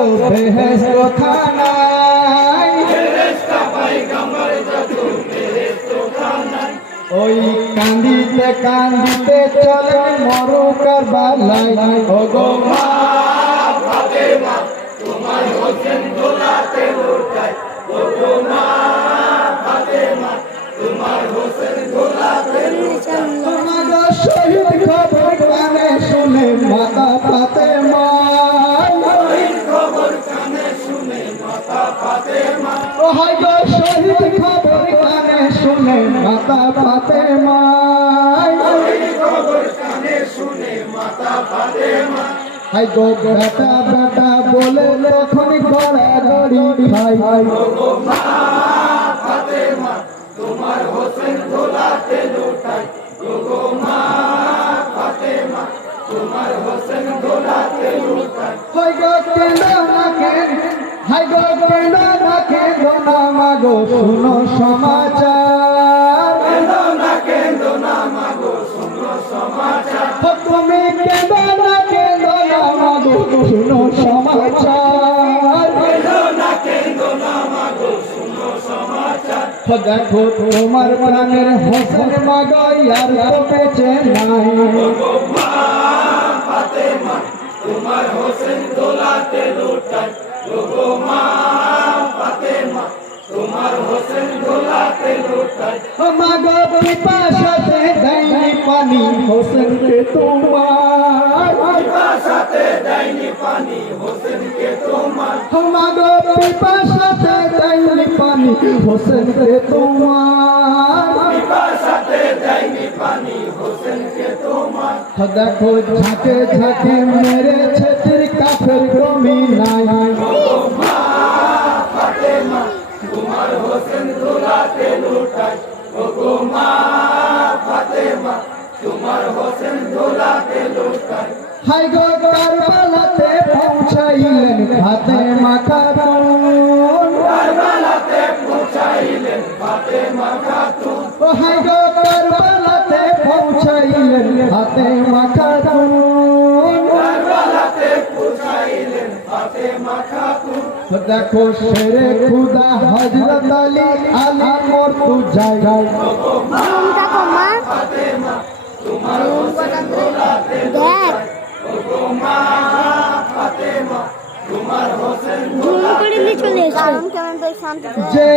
গো বেহেশত খানায়, ওই কান্দিতে কান্দিতে চলে মরু কারবালায়। ও গো মা ফাতেমা তোমার হোসেন দোলাতে লুটায়, ও গো মা ফাতেমা তোমার হোসেন দোলাতে লুটায়। তোমার শহীদ খবর কানে শুনে মাতা ফাতেমা, শহীদ খবর কানে শুনে মাতা ফাতেমা, ও হায় গো শহীদ খবর কানে শুনে মাতা ফাতেমা, শহীদ খবর কানে শুনে মাতা ফাতেমা। হায় গো বেটা বেটা বলে তখন গড়াগড়ি খাই, ও গো মা ফাতেমা তোমার হোসেন দোলাতে লুটাই, ও গো মা ফাতেমা তোমার হোসেন দোলাতে লুটাই। হায় গো কেঁদো না কেঁদো, হায় গো কেঁদো না কেঁদো না মাগো শুনো সমাচার, কেঁদো না মাগো শুনো সমাচার, তুমি কেঁদো না মাগো শুনো সমাচার, কেঁদো না মাগো শুনো সমাচার। দেখো তোমার প্রাণের হোসেন মাগো আর তো বেঁচে নাই, ও গো মা ফাতেমা তোমার হোসেন দোলাতে লুটাই, ও গো মা ফাতেমা তোমার হোসেন দোলাতে লুটাই। ও মাগো পিপাসাতে দেয়নি পানি হোসেনকে তোমার, পিপাসাতে দেয়নি পানি হোসেনকে তোমার, ও মাগো পিপাসাতে দেয়নি পানি হোসেনকে তোমার, পিপাসাতে দেয়নি পানি হোসেনকে তোমার। দেখো ঝাঁকে ঝাঁকে মেরেছে তীর কাফের কমি নাই, ও গো মা ফাতেমা তোমার হোসেন দোলাতে লুটাই, ও গো মা ফাতেমা তোমার হোসেন দোলাতে লুটাই। হায় গো কারবালাতে পৌঁছাইলেন ফাতেমা খাতুন, কারবালাতে পৌঁছাইলেন ফাতেমা খাতুন, ও হায় গো কারবালাতে পৌঁছাইলেন ফাতেমা খাতুন, কারবালাতে পৌঁছাইলেন ফাতেমা খাতুন। দেখো শেরে খুদা হযরত আলী মরতু জায়গায়, ও গো মা ফাতেমা তোমার হোসেন দোলাতে লুটাই, ও গো মা ফাতেমা তোমার হোসেন দোলাতে লুটাই। যে